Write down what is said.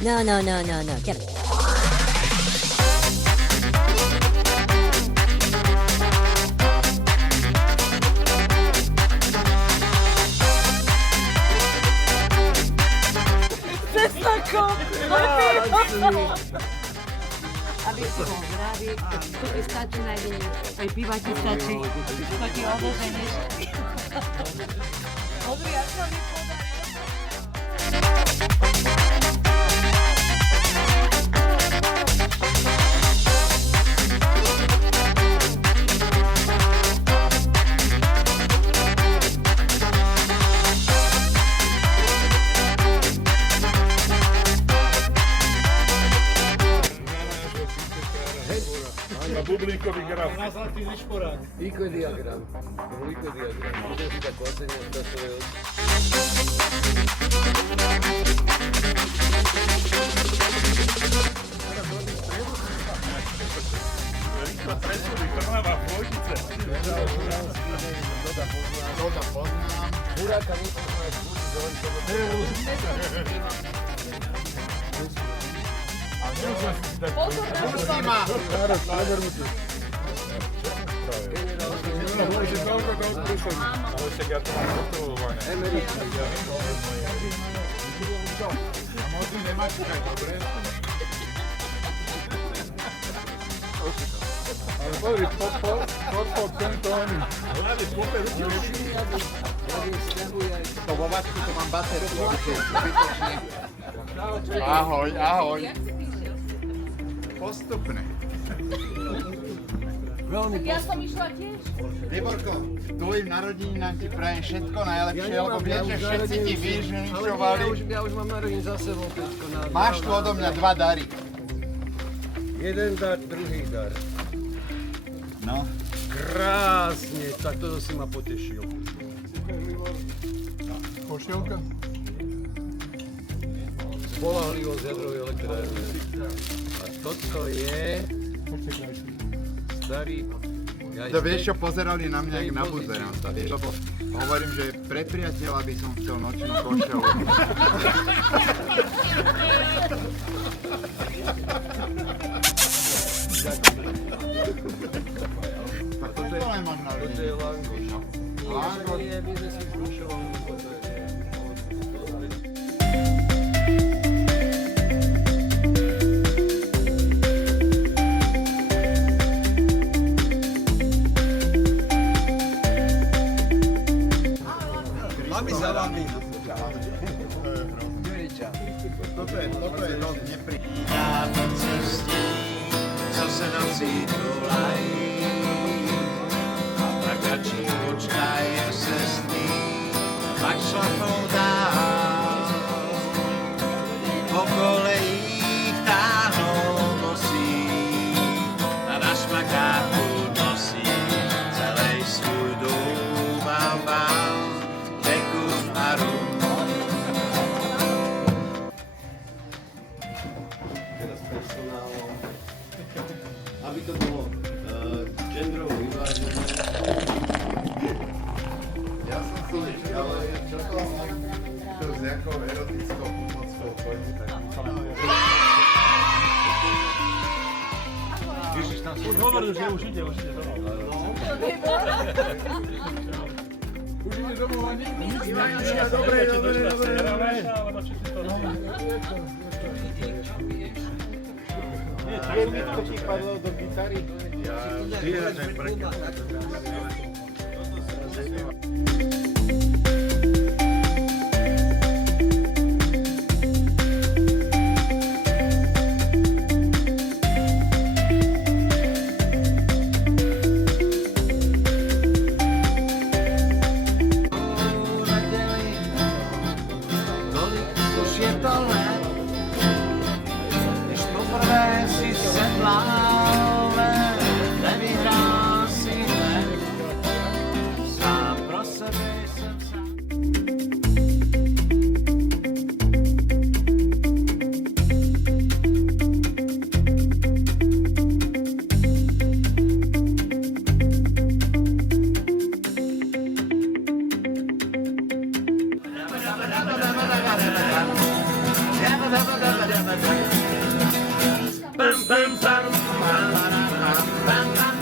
No, no, no, no, no. Get it. Aby si bol zdravý, to ti stačí najmenej. Aj piva ti stačí, to ti odoženieš. Dobrý, ako sa mi podarilo. Bublíkový graf. Líkodiagram. Líkodiagram. Môžem si tak oceniť na svoje oči. Rýchlo presúdy, Trnava, Pôžice. Doda poznám. Buráka nepoznáš, buď zoň to Ale však ja to mám kontrolované. A možno nemáš tak dobre? Ale pozri, pod tento oni. Hľadí, pope ruky. To vo vačku to mám baterku, zbytočne. Ahoj, ahoj. Postupne. Tak ja som išla tiež. Liborko, tvojim narodeninám ti prajem všetko najlepšie, lebo vieš, že všetci ti vyžničovali. Ja už mám narodín za sebou, Peťko. Máš tu odo mňa 2 dary. Jeden dar, druhý dar. No. Krásne, tak toto si ma potešil. Pošielka? Spolahlivosť jadrovej elektrárne. A toto je starý... To vieš čo, pozerali na mňa, jak na buzerám sa, vieš, lebo hovorím, že pre priateľa by som chcel nočnú košelu. Tak toto je len mám Toto je langoš. Langoš. My sme si zrušovali, lebo to je... Lami za lami. Toto je dosť nepríjemné. Na cestě, co se nocí tulají, a tak radši počkaj se sní, pak šlapou dál. Po kolejích táhnou nosí, a na šmakáku nosí celej svůj dům a bál, deku a rum. Aby to bolo gendrovo vyvážené. Ja som si nečakal, ale čakal som to s nejakou erotickou pomocou chodí, tak Už hovoril, že už ide domov. Už ide domov a nič. Dobre. Alebo či si to robí. Jednitko ti padlo do gitary. Ja vždy hračem prkať. Už je to let, když poprvé si sedla, nevyhrál si hned, sám pro sebe jsem sám. Bam, bam, bam, bam, bam.